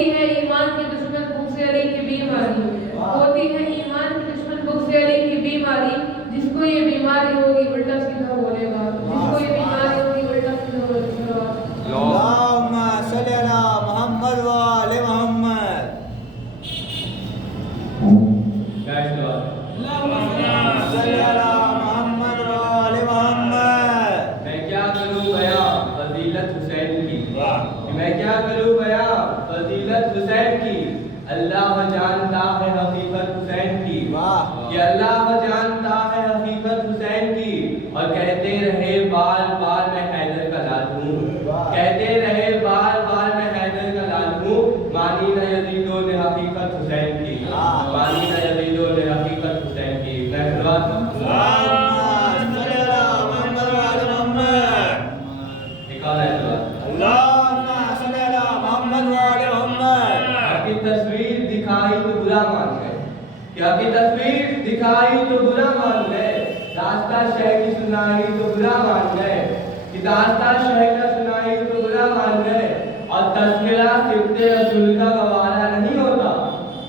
ہوتی ہے ایمان کے دشمن بغض علی کی بیماری، ہوتی ہے ایمان کے دشمن بغض علی کی بیماری، جس کو یہ بیماری ہوگی الٹا سیدھا بولے گا، جس کو یہ بیماری ہوگی الٹا سیدھا بولے گا۔ اللہم صلی علی محمد و آل محمد۔ صلی علی محمد و آل محمد۔ میں کیا کروں بیاں فضیلت حسین کی، میں کیا کروں بیاں فضیلت حسین کی، اللہ جانتا ہے حقیقت حسین کی، کہ اللہ جانتا ہے حقیقت حسین کی، اور کہتے رہے بار بار میں حیدر کا لال ہوں، کہتے رہے بار بار میں حیدر کا لال ہوں، مانی نہ یزیدوں نے حقیقت حسین کی، مانی نہ یزیدوں نے حقیقت حسین کی۔ میں کی تصویر دکھائی تو برا مان گئے، کیا کی تصویر دکھائی تو برا مان گئے، داستہ شہ کی سنائی تو برا مان گئے، کہ داستہ شہ کا سنائی تو برا مان گئے، اور تذکرہ سبت رسول کا گوارا نہیں ہوتا،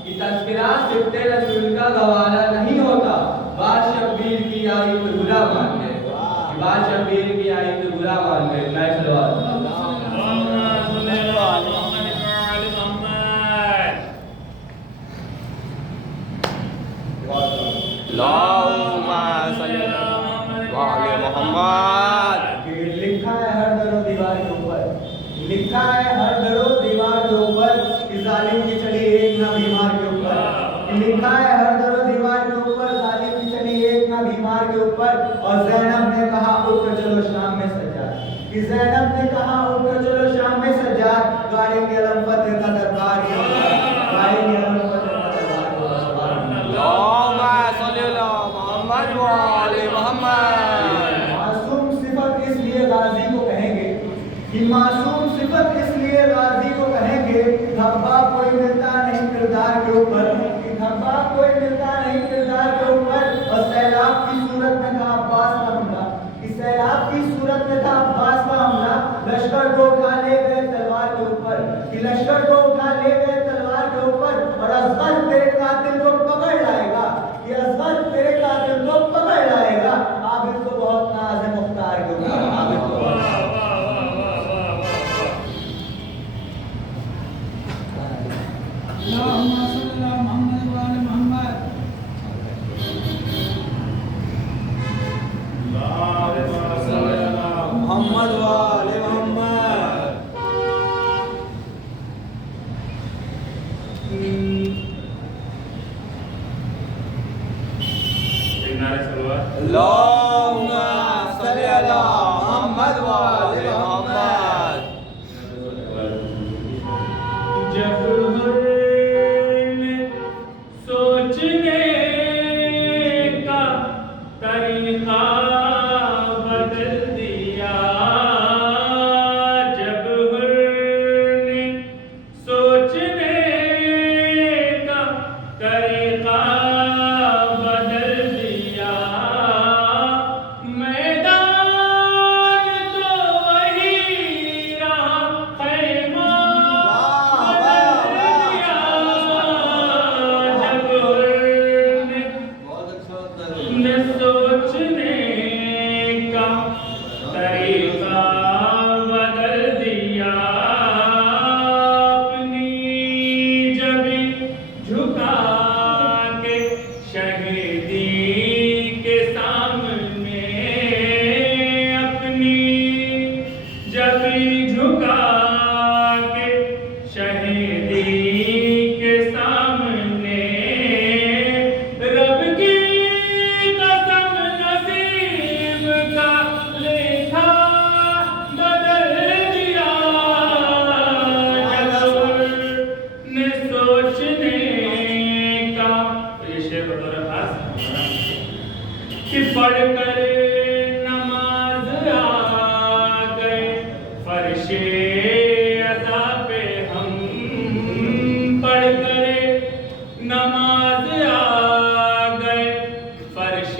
کہ تذکرہ سبت رسول کا گوارا نہیں ہوتا، بات شبیر کی آئی تو برا مان گئے، کہ بات شبیر کی آئی تو برا مان گئے۔ میں سلوات اللہم صلی علی محمد۔ لکھا ہے ہر در و دیوار کے اوپر، لکھا ہے ہر در و دیوار کے اوپر، کہ ظالم کی چلی ایک نہ بیمار کے اوپر، لکھا ہے ہر در و دیوار کے اوپر، ظالم کی چلی ایک نہ بیمار کے اوپر، اور زینب نے کہا اٹھ کر چلو شام میں سجاد، کہ زینب نے کہا اٹھ کر چلو شام میں سجاد، گاڑی کے علم فتح کا دربار کے اوپر، گاڑی کے علم فتح کا دربار کے اوپر۔ اللہم صلی علی محمد و آل محمد۔ معصوم صفت اس لیے غازی کو کہیں گے، کہ معصوم صفت اس لیے غازی کو کہیں گے، دھبا کوئی ملتا نہیں کردار کے اوپر، کہ دھبا کوئی ملتا نہیں کردار کے اوپر، اور سیلاب کی صورت میں تھا عباس کا حملہ، کہ سیلاب کی صورت میں تھا عباس کا حملہ، لشکر کو اٹھا لے گئے تلوار کے اوپر، کہ لشکر کو اٹھا لے گئے تلوار کے اوپر، اور اصغر تیرے قاتل کو پکڑ لائے گا، کہ اصغر تیرے قاتل کو پکڑ لائے گا، عابد کو بہت ناز ہے مختار کے اوپر، عابد کو اللہم صلی علی محمد و آل محمد۔ محمد و آل محمد۔ اللہم صلی علی محمد و آل محمد۔ جب ہر نے سوچنے کا طریقہ بدل دیا، جب ہر نے سوچنے کا طریقہ بدل دیا، میدان تو وہی رہا، خیمہ نے سوچنے کا طریقہ بدل دیا، اپنی جبیں جھکا کے شہیدی کے سامنے، اپنی جبیں جھکا کے شہیدی کے سامنے، رب کی قسم نصیب کا لکھا بدل دیا، جب نے سوچنے کا، یہ شعر بطور خاص کہ پڑھ کر نماز آ گئے فرش عطا پہ ہم، پڑھ کر نماز آ گئے فرش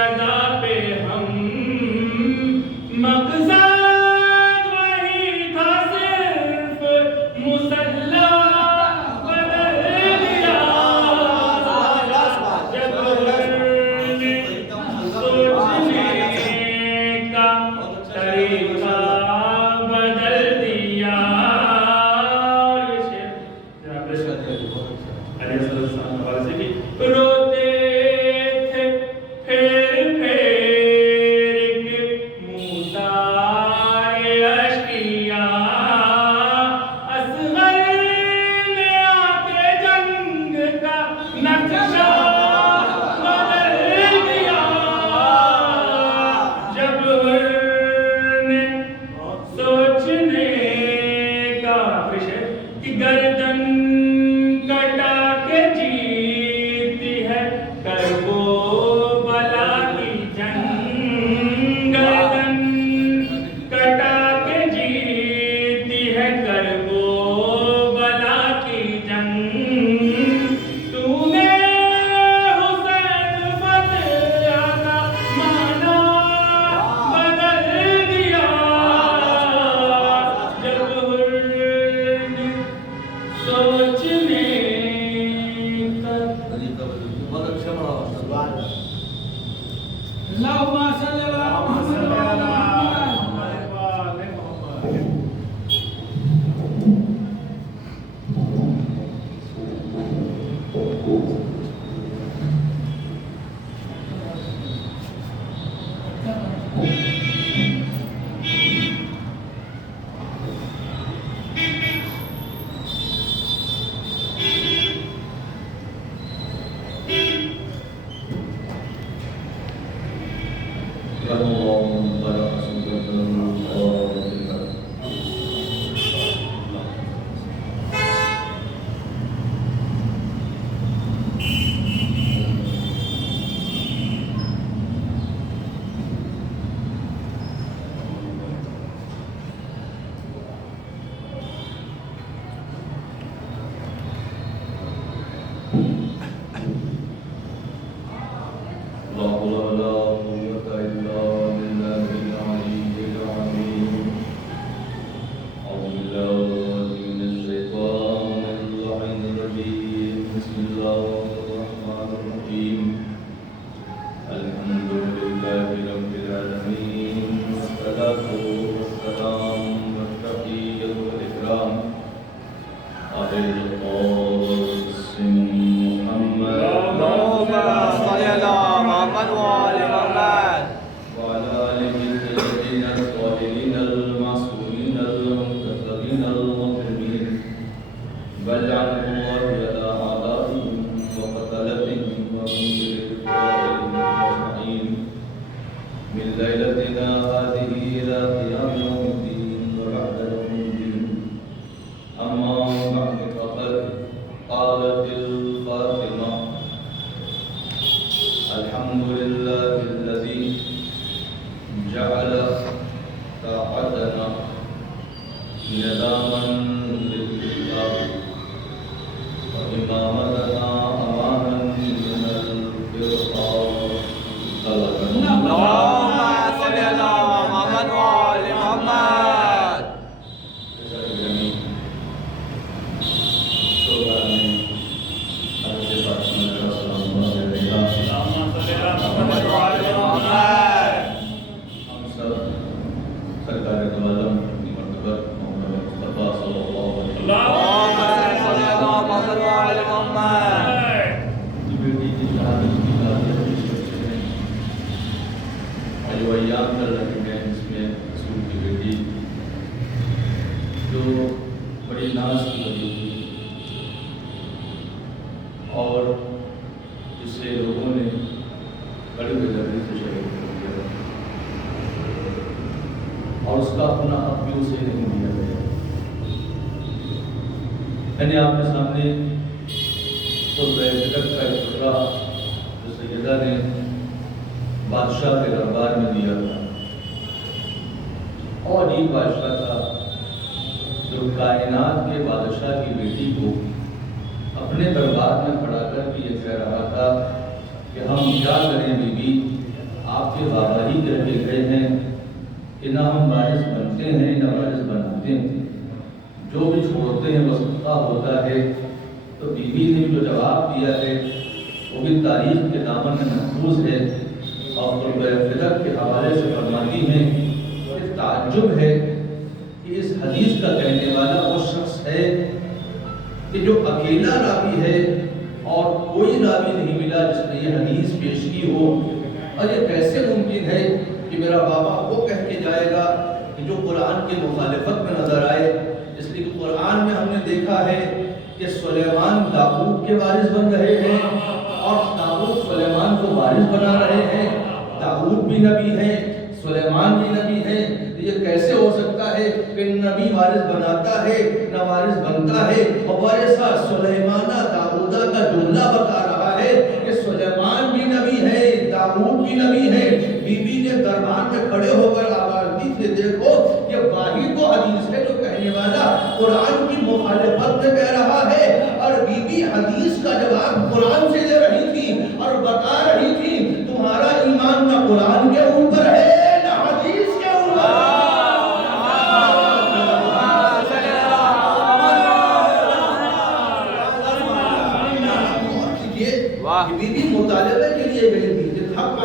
عطا پہ ہم، مقصد وہی تھا صرف مسلح اللهم صل على محمد وعلى آل محمد. میں نے آپ کے سامنے خطبہ فطر کا ایک خطرہ جو سیدہ نے بادشاہ کے دربار میں دیا تھا، اور یہ بادشاہ تھا جو کائنات کے بادشاہ کی بیٹی کو اپنے دربار میں کھڑا کر کے یہ کہہ رہا تھا کہ ہم کیا کریں بی بی، آپ کے بابا ہی کہہ کے گئے ہیں کہ نہ ہم وارث بنتے ہیں نہ وارث بناتے ہیں، جو بھی چھوڑتے ہیں وہ صدقہ ہوتا ہے۔ تو بی بی نے جو جواب دیا ہے وہ بھی تاریخ کے دامن میں محفوظ ہے، اور خطبہ فطر کے حوالے سے فرماتی ہیں کہ تعجب ہے کہ اس حدیث کا کہنے والا وہ شخص ہے کہ جو اکیلا راوی ہے اور کوئی راوی نہیں ملا جس نے یہ حدیث پیش کی ہو، اور یہ کیسے ممکن ہے کہ میرا بابا وہ کہہ کے جائے گا کہ جو قرآن کی مخالفت میں نظر آئے، اس لیے کہ قرآن میں ہم نے دیکھا ہے کہ سلیمان داؤد کے وارث بن رہے ہیں اور داؤد سلیمان کو وارث بنا رہے ہیں، داؤد بھی نبی ہے، سلیمان بھی نبی ہے، یہ کیسے ہو سکتا ہے کہ نبی وارث بناتا ہے نہ وارث بنتا ہے؟ اور وارثہ سلیمانہ داؤدہ کا جملہ بتا رہا ہے کہ سلیمان بھی نبی ہے، داؤد بھی نبی ہے۔ بی بی نے دربار میں کھڑے ہو کر آواز دی کہ دیکھو یہ واحد وہ حدیث ہے جو کہنے والا قرآن کی مخالفت میں کہہ رہا ہے، اور بی بی حدیث کا جواب قرآن سے دے رہی تھی اور بتا رہی تھی تمہارا ایمان نہ قرآن کے اوپر ہے نہ حدیث کے اوپر۔ بی بی مطالبے کے لیے گئی تھی کہ حق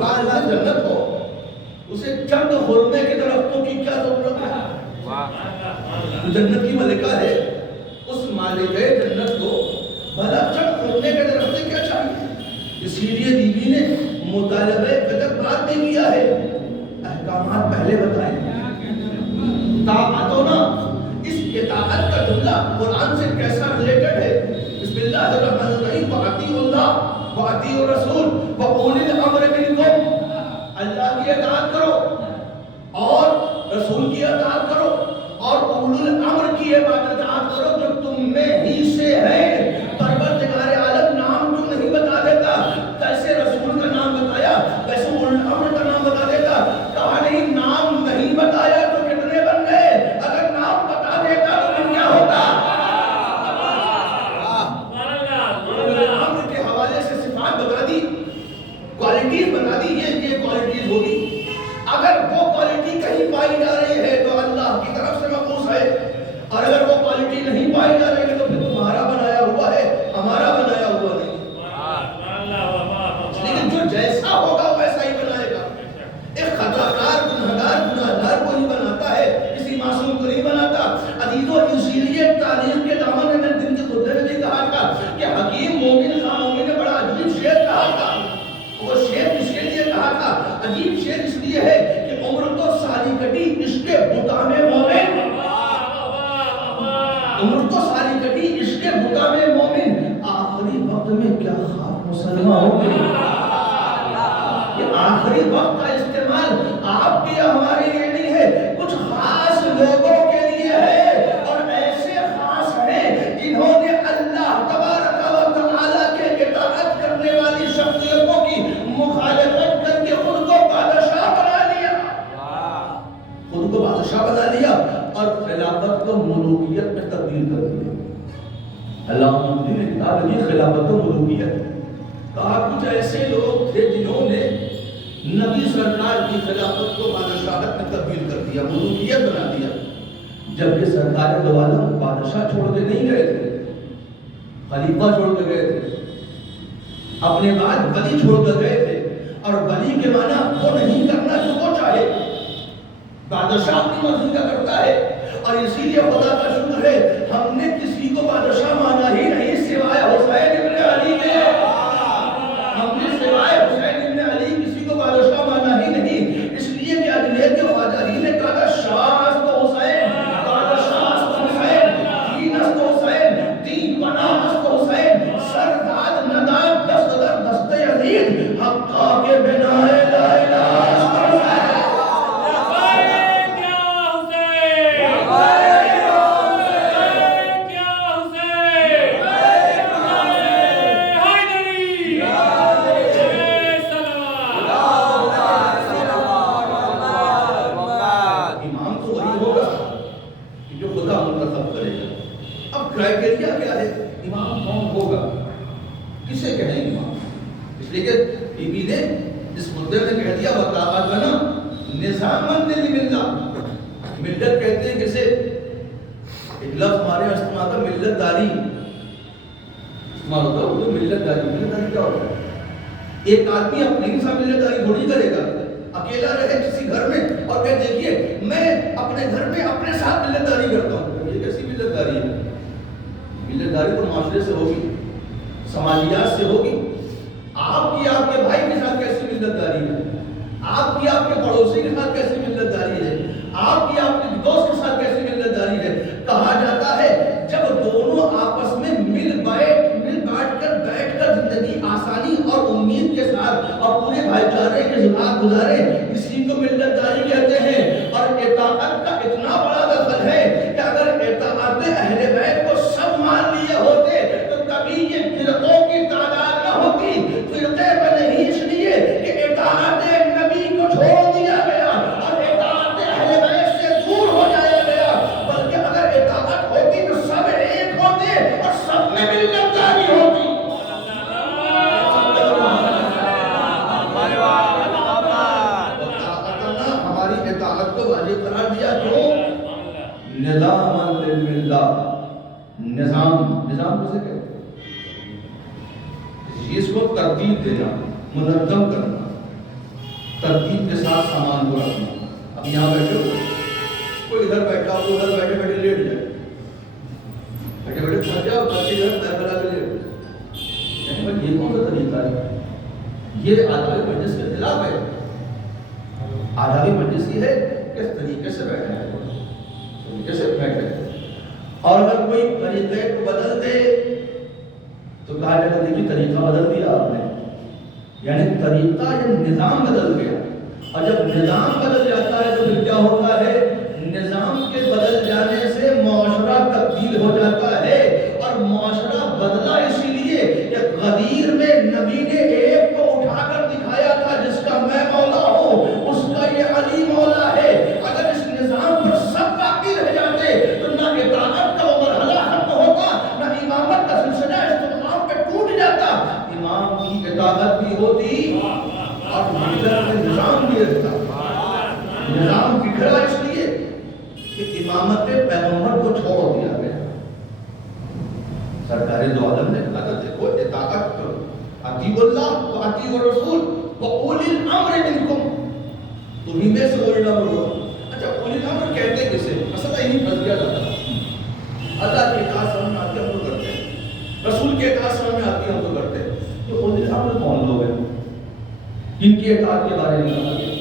خانہ جنت ہو اسے چند خرمے کے درختوں کی کیا ضرورت ہے؟ تو جنت کی ملکہ ہے، اس مالکہ جنت کو بھلا چند خرمے کے درخت کیا چاہیے؟ اسی لیے بیوی نے مطالبہ قدر بعد میں کیا ہے، احکامات پہلے بتائیں۔ طاعت ہونا، اس اطاعت کا جملہ قرآن سے کیسا ریلیٹڈ ہے؟ بسم اللہ الرحمن الرحیم، وَأَطِیعُوا اللَّهَ وَأَطِیعُوا الرَّسُولَ وَأُولِي الْأَمْرِ مِنْکُمْ۔ اللہ کی اطاعت کرو اور رسول کی اطاعت کرو اور اولو الامر کی اطاعت کرو جو تم میں ہی سے ہے۔ پروردگار عالم نام کیوں نہیں بتا دیتا؟ کیسے رسول کا نام بتایا ویسے اولو الامر کا نام بتا دیتا؟ کہا نہیں نام نہیں بتایا تو کتنے بن گئے، اگر نام بتا دیتا تو پھر کیا ہوتا؟ اولو الامر کے حوالے سے صفات بتا دی، کوالٹیز بتا دی، یہ کوالٹیز ہوگی۔ اگر وہ کوالٹی کہیں پائی جا رہی ہے تو اللہ کی طرف سے مقبوس ہے، اور اگر وہ کوالٹی نہیں پائی جا رہی ہے تو پھر تمہارا بنایا ہوا ہے، ہمارا بنایا ہوا نہیں۔ لیکن جو جیسا ہوگا ویسا ہی بنائے گا۔ ایک خطاکار گناہگار کو ہی بناتا ہے، کسی معصوم کو نہیں بناتا۔ عزیزو اسی لیے تاریخ کے دامن میں دن کے خطبے میں بھی کہا تھا کہ حکیم مومن خان مومن نے بڑا عجیب شعر کہا تھا۔ وہ شعر اس کے لیے کہا تھا، عجیب شعر اس لیے ہے کہ عمر تو ساری کٹی عشق بتا میں مومن، عمر تو ساری کٹی عشق بتا میں مومن، آخری وقت میں کیا خواب مسلمان ہو گئی۔ یہ آخری وقت کا استعمال آپ کے یا ہمارے لیے نہیں ہے، کچھ خاص لوگوں کے لیے ہے، اور ایسے خاص ہیں جنہوں نے اللہ تبارک و تعالی کے اطاعت کرنے والی شخصیتوں کی مخالفت کر کے خود کو بادشاہ بنا لیا، خود کو بادشاہ بنا لیا اور خلافت کو ملوکیت میں تبدیل کر دیا۔ اللہ نے کہا یہ خلافت و ملوکیت، کہا کچھ ایسے لوگ تھے جنہوں نے نبی سرکار کی خلافت کو بادشاہت میں تبدیل کر دیا، ملوکیت بنا دیا۔ جبکہ سرکار دو عالم بادشاہ چھوڑ کے نہیں گئے تھے، خلیفہ چھوڑ کے گئے تھے، اپنے بعد ولی چھوڑ کر گئے تھے، اور ولی کے معنی وہ نہیں کرنا جو وہ چاہے، بادشاہ اپنی مرضی کا کرتا ہے۔ اور اسی لیے خدا کا شکر ہے ہم نے کسی کو بادشاہ مانا ہی نہیں سوائے حسین ابن علی کے، ہم نے سوائے حسین ابن علی کسی کو بادشاہ مانا ہی نہیں، اس لیے کہ اجمیر کے خواجہ ہی نے کہا تھا شاہ است حسین، بادشاہ است حسین، دین است حسین، دین پناہ است حسین، سرداد نداد دست در دست یزید، حقا کے بنا لا الہ است حسین۔ کرائٹیریا کیا ہے امام کون ہوگا، کسے کہیں امام؟ اس لیے کہ بی بی نے اس مدعے میں کہہ دیا وَطَاعَتَنَا نِظَامًا لِلْمِلَّةِ، ملت کہتے ہیں کسے؟ ایک لفظ ہمارے یہاں استعمال ہوتا ہے ملت داری، استعمال ہوتا ہے وہ ملت داری۔ ملت داری کیا ہوتا ہے؟ ایک آدمی اپنے ہی ساتھ ملت داری تھوڑی کرے گا، اکیلا رہے کسی گھر میں اور کہ دیکھیے میں اپنے گھر میں اپنے ساتھ ملت داری کرتا ہوں، یہ کیسی ملت داری ہے؟ ملت داری تو معاشرے سے ہوگی، سماجیات سے ہوگی۔ آپ کی آپ کے بھائی کے ساتھ کیسی ملت داری ہے، آپ کی آپ کے پڑوسی کے ساتھ کیسی ملت داری ہے، آپ کی آپ کے دوست کے ساتھ کیسی ملت داری ہے؟ کہا جاتا ہے جب دونوں آپس میں مل بانٹ کر زندگی آسانی اور امید کے ساتھ اور پورے بھائی چارے کے ساتھ گزارے، اسی کو ملت داری کہتے ہیں۔ اور اطاعت کا اتنا بڑا دخل ہے کہ اگر اطاعت اہل بیت کو سب مان لیے ہوتے تو کبھی یہ فرقوں کی تعداد نہ ہوتی۔ فرقے بنے ہی اس لیے کہ اطاعت نبی کو چھوڑ دیا گیا اور اطاعت اہل بیت سے دور ہو جایا گیا، بلکہ اگر اطاعت ہوتی تو سب ایک ہوتے اور سب میں ملت داری ہوتی۔ ہماری اطاعت کو واجب قرار دیا، کیوں؟ نظام للملہ، نظام کسے کہتے ہیں؟ چیز کو ترتیب دینا، منظم کرنا، ترتیب کے ساتھ سامان کو رکھنا. اب یہاں بیٹھے ہو, کوئی ادھر بیٹھا ہو, ادھر بیٹھے بیٹھے لیٹ جائے, بیٹھے بیٹھے تھک جاؤ, بچے گھر پیر بنا کے لیٹ جائے. یہ کون سا طریقہ ہے؟ یہ آداب مجلس کے خلاف ہے. آداب مجلس یہ ہے کہ اس طریقے سے بیٹھے ہیں, طریقے سے بیٹھے. اور اگر کوئی طریقے کو بدل دے تو کہا جائے گا دیکھیے طریقہ بدل دیا آپ نے, یعنی طریقہ یا نظام بدل گیا. اور جب نظام بدل جاتا ہے تو پھر کیا ہوتا ہے؟ نظام کے بدل جانے سے معاشرہ تبدیل ہو جاتا ہے. اور معاشرہ بدلا اسی لیے کہ غدیر میں نبی نے ایک کو اٹھا کر دکھایا تھا جس کا میں مولا ہوں, اس کا یہ علی مولا ہے. اگر اس نظام پر سب باقی رہ جاتے تو نہ اطاعت کا وہ مرحلہ ختم ہوتا, نہ امامت کا سلسلہ استقامت پہ ٹوٹ جاتا. امام کی اطاعت بھی ہوتی اور نظام بھی رہتا. نظام بکھرا اس لیے کہ امامت پیغمبر کو چھوڑ دیا گیا. سرکار دو عالم نے کہا تھا دیکھو اطاعت کرو, اطیعوا اللہ و اطیعوا الرسول و اولی الامر منکم, تمہیں میں سے اولی الامر ہو. اچھا اولی الامر کہتے کسے؟ مسئلہ یہی پھنس گیا تھا. اللہ کی اطاعت سمجھ میں آتی ہے ہم تو کرتے ہیں, رسول کی اطاعت سمجھ میں آتی ہے ہم تو کرتے ہیں. تو اولی الامر کون لوگ ہیں جن کی اطاعت کے بارے میں کہا گیا؟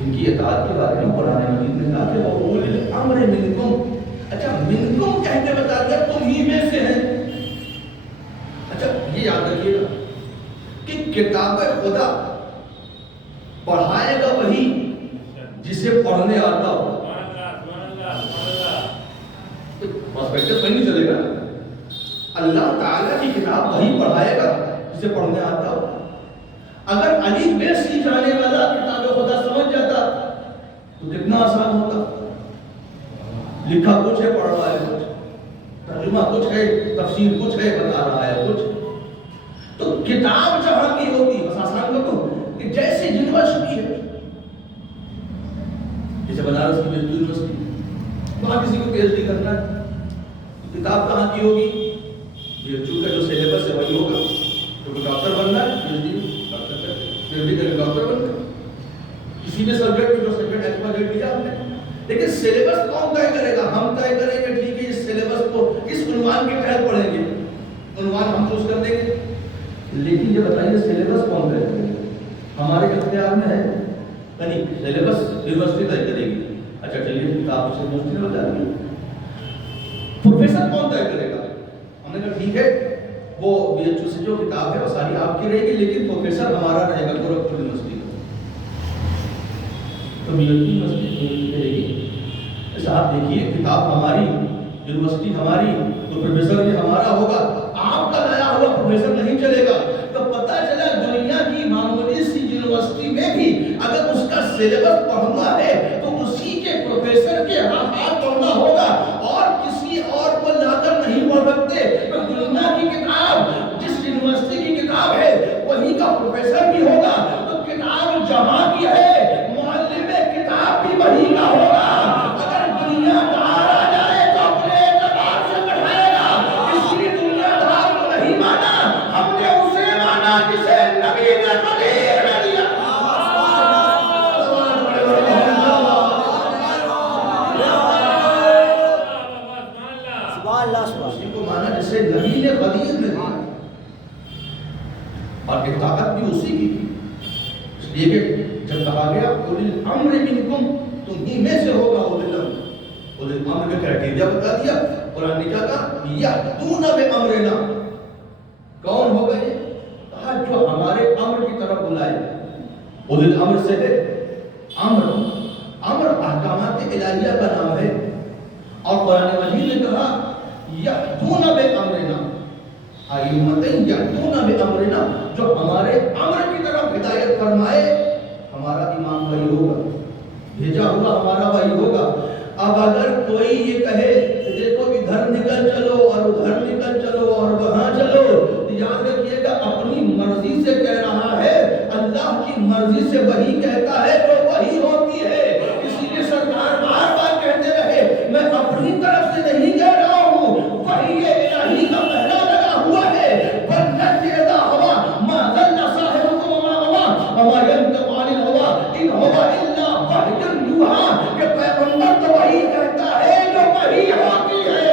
ان کی اطاعت کے بارے میں قرآن مجید نے کہا کہ اولی الامر منکم. اچھا منکم کہہ کے بتا دیا تم ہی میں سے ہیں. اچھا یہ یاد رکھیے گا کہ کتاب خدا پڑھائے گا وہی جسے پڑھنے آتا ہو. پرسپیکٹس میں نہیں چلے گا. اللہ تعالیٰ کی کتاب وہی پڑھائے گا جسے پڑھنے آتا ہو. اگر علی میں سیکھ جانے والا کتاب خدا سمجھ جاتا تو کتنا آسان ہوتا. لکھا کچھ ہے, پڑھ رہا ہے کچھ, ترجمہ کچھ ہے, تفسیر کچھ ہے, بتا رہا ہے کچھ. تو کتاب جہاں کی ہوتی, بس آسان کر دوں کہ جیسے یونیورسٹی ہے, جیسے بنارس کی یونیورسٹی, وہاں کسی کو پی ایچ ڈی کرنا ہے, کتاب کہاں کی ہوگی؟ پی ایچ ڈی کا جو سلیبس ہے وہی ہوگا. تو ڈاکٹر بننا ہے پی ایچ ڈی کر کے ڈاکٹر بننا ہے. کسی بھی سبجیکٹ میں جو سبجیکٹ ایکسپرٹ دیا ہم نے, لیکن سلیبس کون طے کرے گا؟ ہم طے کریں گے. ٹھیک ہے, اس سلیبس کو اس عنوان کے تحت پڑھیں گے, عنوان ہم چوز کر دیں گے. لیکن یہ بتائیے سلیبس کون طے کرے گا؟ ہمارے اختیار میں ہے نہیں, سلیبس یونیورسٹی طے کرے گی. اچھا چلیے آپ سے یونیورسٹی نے بتا دیا. پروفیسر کون طے کرے گا؟ ہم نے کہا ٹھیک ہے, وہ بی ایچ یو سے جو کتاب ہے وہ ساری آپ کی رہے گی, لیکن پروفیسر ہمارا رہے گا گورکھپور یونیورسٹی کا. تو بی ایچ یو یونیورسٹی رہے گی. آپ دیکھیے کتاب ہماری, یونیورسٹی ہماری, تو پروفیسر بھی ہمارا ہوگا. آپ کا لایا ہوا پروفیسر نہیں چلے گا. تو پتہ چلا دنیا کی معمولی سی یونیورسٹی میں بھی اگر اس کا سلیبس پڑھنا ہے تو اسی کے پروفیسر کے ہاتھ پڑھنا ہوگا, اور کسی اور کو لا کر نہیں پڑھ سکتے. تو دنیا کی کتاب, جس یونیورسٹی کی کتاب ہے وہی کا پروفیسر بھی ہوگا. تو کتاب جہاں کی ہے معلم کتاب بھی وہی کا ہوگا. اور اطاعت بھی اسی کی تھی. اس لیے کہ جب کہا گیا اولی الامر منکم, تم ہی میں سے ہوگا اولی الامر. اولی الامر کا کرائٹیریا بتا دیا. قرآن نے کیا کہا؟ یأتون بامرنا. کون ہوگا یہ؟ کہا جو ہمارے امر کی طرف بلائے. اولی الامر سے ہے امر. امر احکامات الہیہ کا نام ہے. اور قرآن مجید نے کہا یأتون بامرنا, ائمتین یأتون بامرنا, جو ہمارے امر کی طرف ہدایت فرمائے. ہمارا امام وہی ہوگا, بھیجا ہوا ہمارا وہی ہوگا. اب اگر کوئی یہ کہے دیکھو ادھر نکل چلو اور ادھر نکل چلو اور وہاں چلو, یاد رکھیے گا اپنی مرضی سے کہہ رہا ہے, اللہ کی مرضی سے وہی کہتا ہے تو وہی ہوتی ہے. اسی لیے سرکار بار بار کہتے رہے میں اپنی طرف سے نہیں کہہ رہا ہوں, وہی الہی کا پہلا لگا ہوا ہے. وما ينطق عن الهوى ان هو الا وحی یوحی کہ پیغمبر تو وہی کہتا ہے جو وحی ہوتی ہے.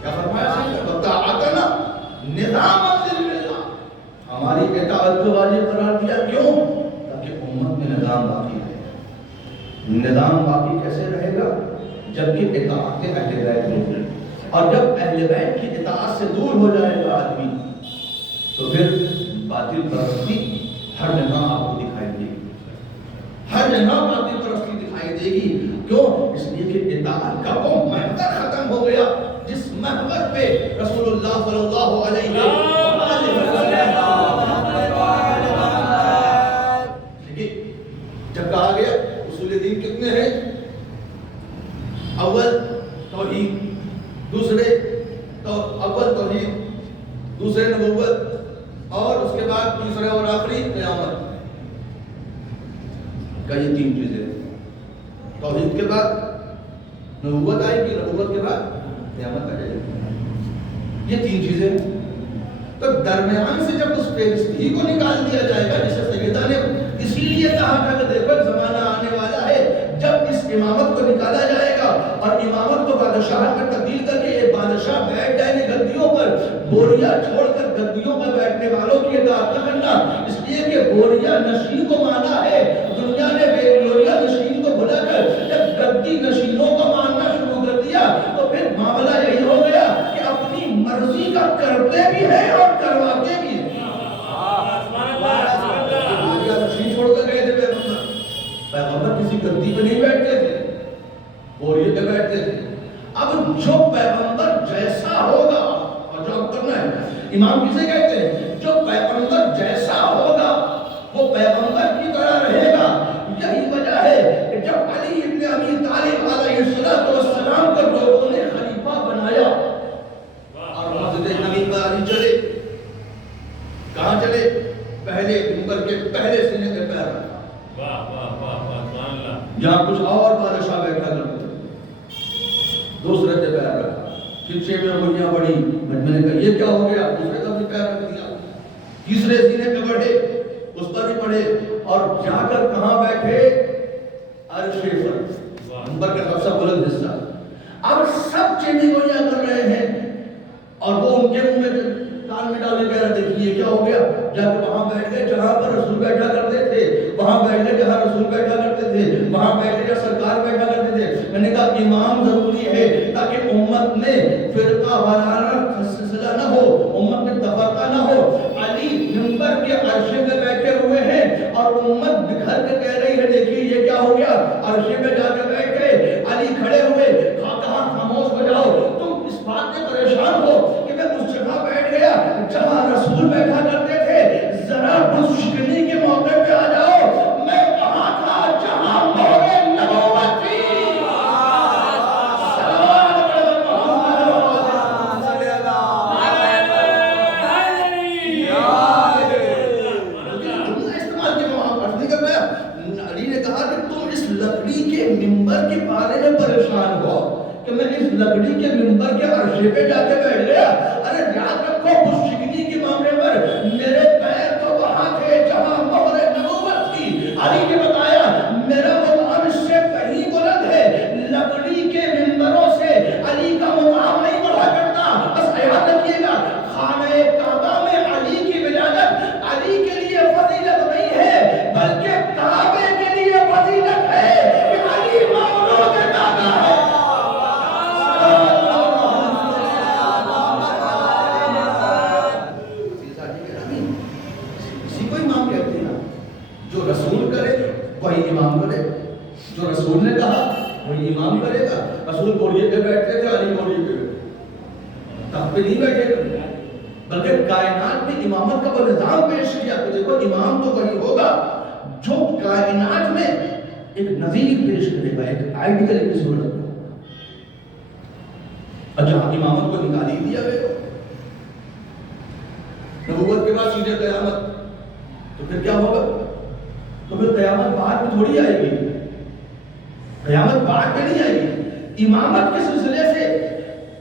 کیا فرمایا وطاعتنا نظام ہماری اطاعت کو واجب قرار دیا. کیوں؟ تاکہ امت میں نظام باقی رہے. نظام باقی کیسے رہے گا؟ جبکہ اطاعت اہل بیت ہوگی. اور جب اہل بیت کی اطاعت سے دور ہو جائے گا آدمی تو پھر باطل پرستی ہر جگہ آپ کو دکھائی دے گی. ہر جگہ باطل پرستی دکھائی دے گی. کیوں؟ اس لیے کہ اطاعت کا وہ محور ختم ہو گیا جس محور پہ رسول اللہ صلی اللہ علیہ وسلم جب کہا گیا اصول دین کتنے ہیں؟ اول توحید، دوسرے اول توحید، دوسرے نبوت، اور اس کے بعد تیسرے اور آخری قیامت. کا یہ تین چیزیں. توحید کے بعد نبوت آئے گی، نبوت کے بعد قیامت آ جائے گی. یہ تین چیزیں. تو درمیان سے جب اس فہرست ہی کو نکال دیا جائے گا جسے سیدہ نے اسی لیے کہا تھا کہ دیکھو زمانہ آنے والا ہے جب اس امامت کو نکالا جائے گا اور امامت کو بادشاہت میں تبدیل کر کے یہ بادشاہ بیٹھ جائیں گے گدیوں پر. بوریا چھوڑ کر گدیوں پر بیٹھنے والوں کی اطاعت نہ کرنا، اس لیے کہ بوریا نشین کو مانا ہے. دنیا نے بوریا نشین کو بھلا کر جب گدی نشینوں کو ماننا شروع کر دیا تو پھر معاملہ یہی ہو گیا کہ اپنی مرضی کا کرتے بھی ہیں اور کرواتے بھی ہیں. چھوڑ کر گئے تھے پیغمبر کسی گدی پہ نہیں بیٹھتے تھے، بوریے پہ بیٹھتے تھے. اب جو پیغمبر جیسا ہوگا، اور جو کرنا ہے امام کسے کہتے ہیں؟ جو پیغمبر جیسا ہوگا وہ پیغمبر کی طرح رہے گا. یہی وجہ ہے کہ جب علی ابن ابی طالب علیہ السلام کو لوگوں نے خلیفہ بنایا اور مسجد نبی پر علی چلے. کہاں چلے؟ پہلے منبر کے پہلے سینے کے پیر رکھا. جہاں کچھ اور بادشاہ بیٹھا کرتے تھے دوسرے کے پیر رکھا. پیچھے میں گولیاں پڑی. میں نے کہا یہ کیا ہو گیا؟ دوسرے کا بھی پیر رکھ دیا. تیسرے سینے پہ بڑھے، اس پر بھی پڑھے اور جا کر کہاں بیٹھے؟ عرش پر، منبر کا سب سے بلند حصہ. اب سب چینی گولیاں کر رہے ہیں اور وہ ان کے منہ میں کان میں ڈالے کہہ رہے دیکھیے کیا ہو گیا. جا کے وہاں بیٹھ گئے جہاں پر رسول بیٹھا کرتے تھے، وہاں بیٹھ گئے جہاں رسول بیٹھا کرتے تھے، وہاں بیٹھ گئے جہاں سرکار بیٹھا کرتے تھے. میں نے کہا امام ضروری ہے تاکہ امت میں فرقہ وارانہ سلسلہ نہ ہو، امت میں تفرقہ نہ ہو. علی منبر کے عرشے پہ بیٹھے ہوئے ہیں اور امت بکھر کے کہہ رہی ہے دیکھیے یہ کیا ہو گیا. عرشے پہ جا کے بیٹھ گئے. علی کھڑے ہوئے، کہا خاموش ہو جاؤ. تم اس بات سے پریشان ہو کہ میں اس جگہ بیٹھ گیا جہاں رسول بیٹھا کرتے تھے. ذرا بزشکنی کے موقع پہ آ جاؤ. میں وہاں تھا جہاں مہر نبوت تھی. علی نے کہا کہ تم اس لکڑی کے منبر کے بارے میں پریشان ہو کہ میں اس لکڑی کے منبر کے عرشے پہ جا کے بیٹھ گیا. ارے یاد رکھو بزشکنی کے معاملے پر میرے پیر تو وہاں تھے جہاں مہر نبوت تھی. علی نے بتایا میرا مقام اس سے کہیں بلند ہے. لکڑی کے منبروں سے علی کا مقام نہیں بڑھا کرتا. بس یاد رکھیے گا خانہ کعبہ میں علی کی ولادت علی کے لیے فضیلت نہیں ہے بلکہ کعبے کے لیے فضیلت ہے کہ علی مولود کعبہ ہے. جو رسول کرے وہی امام کرے. جو رسول نے کہا وہی امام کرے گا. رسول بوریے پہ بیٹھتے تھے، علی بوریے پہ تخت پہ نہیں بیٹھے گا بلکہ کائنات میں امامت کا وہ نظام پیش کیا. تو دیکھو امام تو وہی ہوگا جو کائنات میں ایک نظیر پیش کرے گا، ایک آئیڈیل کی صورت میں. اور جہاں امامت کو نکال ہی دیا گیا نبوت کے بعد سیدھے قیامت، تو پھر کیا ہوگا؟ تو پھر قیامت بعد میں تھوڑی آئے گی. قیامت بعد میں نہیں آئے گی. امامت کے سلسلے سے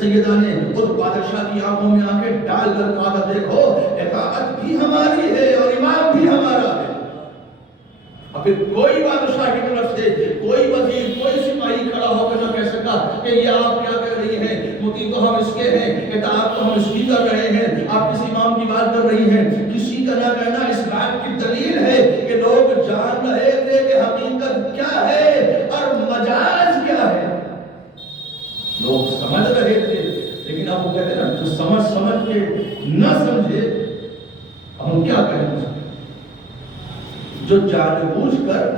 سیدہ نے اس بادشاہ کی آنکھوں میں آنکھیں ڈال کر کہا دیکھو اطاعت بھی ہماری ہے اور امام بھی ہمارا ہے. اب پھر کوئی بادشاہ کی طرف سے کوئی وزیر کوئی سپاہی کھڑا ہو کر نہ کہہ سکا کہ یہ آپ کیا کہہ رہی ہیں, مطیع تو ہم اس کے ہیں, اطاعت تو ہم اس کی کر رہے ہیں, آپ کس امام کی بات کر رہی ہیں. کسی کا نہ کہنا اس بات کی دلیل ہے کہ لوگ جان رہے تھے کہ حقیقت کیا ہے اور مجاز کیا ہے. لوگ سمجھ رہے تھے لیکن اب وہ کہتے ہیں نا جو سمجھ کے نہ سمجھے ہم کیا کہیں. جو جان بوجھ کر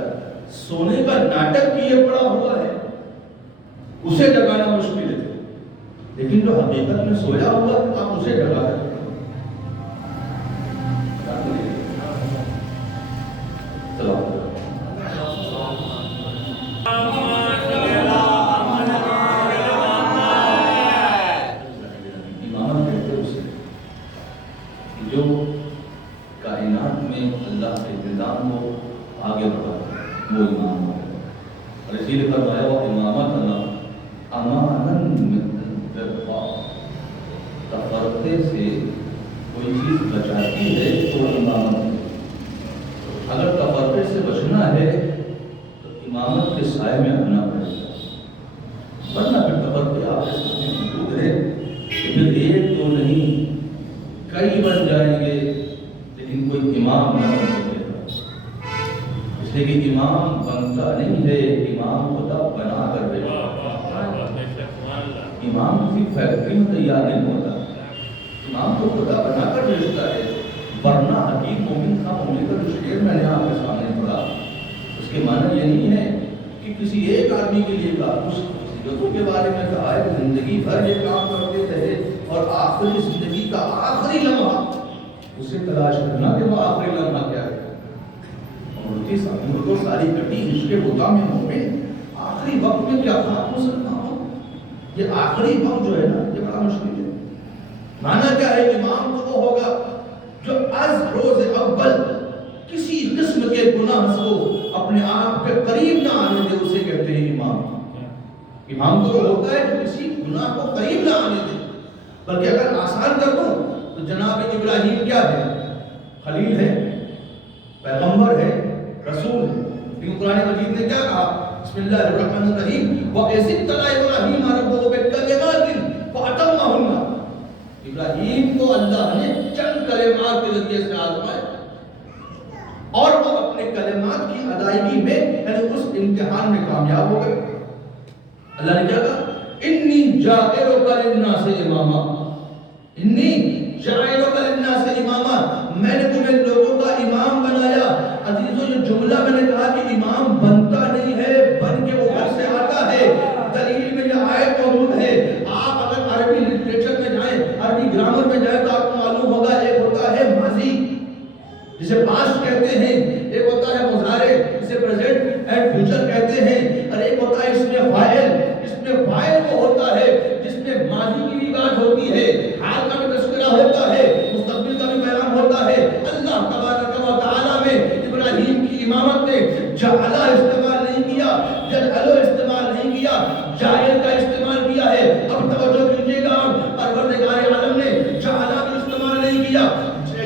سونے کا ناٹک کیے پڑا ہوا ہے اسے جگانا مشکل ہے, لیکن جو حقیقت میں سویا ہوا ہے آپ اسے جگا دیں. امامت کہتے اسے جو کائنات میں اللہ کے نظام کو آگے بڑھا وہ امام ہے. اور اسی لیے فرمایا وہ امامت امانن تفرقے سے کوئی چیز بچاتی ہے تو امامت ہے. اگر تفرقے سے بچنا ہے تو امامت کے سائے میں آنا پڑے گا, ورنہ پھر تفرقے آپ کے سامنے موجود ہے کہ پھر ایک دو نہیں کئی بن جائیں گے لیکن کوئی امام نہ بن سکے گا. اس لیے کہ امام بنتا نہیں ہے, امام خدا بنا کر بھیجتا ہے. امام کسی فیکٹری میں تیار نہیں ہوتا, امام تو خدا بنا کر بھیجتا ہے. ورنہ حکیم مومن تھا مومن کا جو شعر میں نے آپ کے سامنے پڑھا اس کے معنی یہ نہیں ہے کہ کسی ایک آدمی کے لیے کہا, اس فضیلتوں کے بارے میں کہا ہے کہ زندگی بھر یہ کام کرتے رہے اور آخری زندگی کا آخری لمحہ اسے تلاش کرنا کہ وہ آخری لمحہ کیا ہے. مورتی صاحب کو ساری کٹی عشق خدا میں مومن آخری وقت میں کیا بات ہو سکتا ہو. یہ آخری وقت جو ہے نا یہ بڑا مشکل ہے. معنی کیا ہے, امام تو وہ ہوگا جو از روز اول کسی قسم کے گناہ کو اپنے آپ کے قریب نہ آنے دے, اسے کہتے ہیں امام. امام تو وہ ہوتا ہے جو کسی گناہ کو قریب نہ آنے دے. بلکہ اگر آسان کر دوں تو جناب ابراہیم کیا ہے, خلیل ہے, پیغمبر ہے, رسول ہے. لیکن قرآن مجید نے کیا کہا, بسم اللہ الرحمن الرحیم, وَإِذِ ابْتَلَىٰ إِبْرَاهِيمَ رَبُّهُ بِكَلِمَاتٍ فَأَتَمَّهُنَّ. ابراہیم کو اللہ نے چند کلمات کے ذریعے سے آزمایا اور وہ اپنے کلمات کی ادائیگی میں یعنی اس امتحان میں کامیاب ہو گئے. اللہ نے کیا کہا, انی جاعلک للناس اماما, انی جاعلک للناس اماما, میں نے تمہیں لوگوں کا امام بنایا. عزیزو یہ جملہ میں نے کہا کہ امام بنتا نہیں ہے, بن کے وہ گھر سے آتا ہے. دلیل میں یہ آیت موجود ہے. آپ اگر عربی لٹریچر میں جائیں, عربی گرامر میں جائیں تو آپ کو معلوم ہوگا ایک ہوتا ہے ماضی جسے پاسٹ کہتے ہیں, ایک ہوتا ہے مضارع جسے پریزنٹ اینڈ فیوچر کہتے ہیں, اور ایک ہوتا ہے اس میں فاعل. اس میں فاعل وہ ہوتا ہے جس میں ماضی کی بھی بات ہوتی ہے, حال کا بھی تذکرہ ہوتا ہے, مستقبل کا بھی بیان ہوتا ہے. اللہ تبارک و تعالیٰ میں ابراہیم کی امامت نے جعلہ استعمال نہیں کیا, جعلو استعمال نہیں کیا, جائل کا استعمال کیا ہے. اب توجہ کیجیے گا, پروردگار عالم نے جعلہ بھی استعمال نہیں کیا,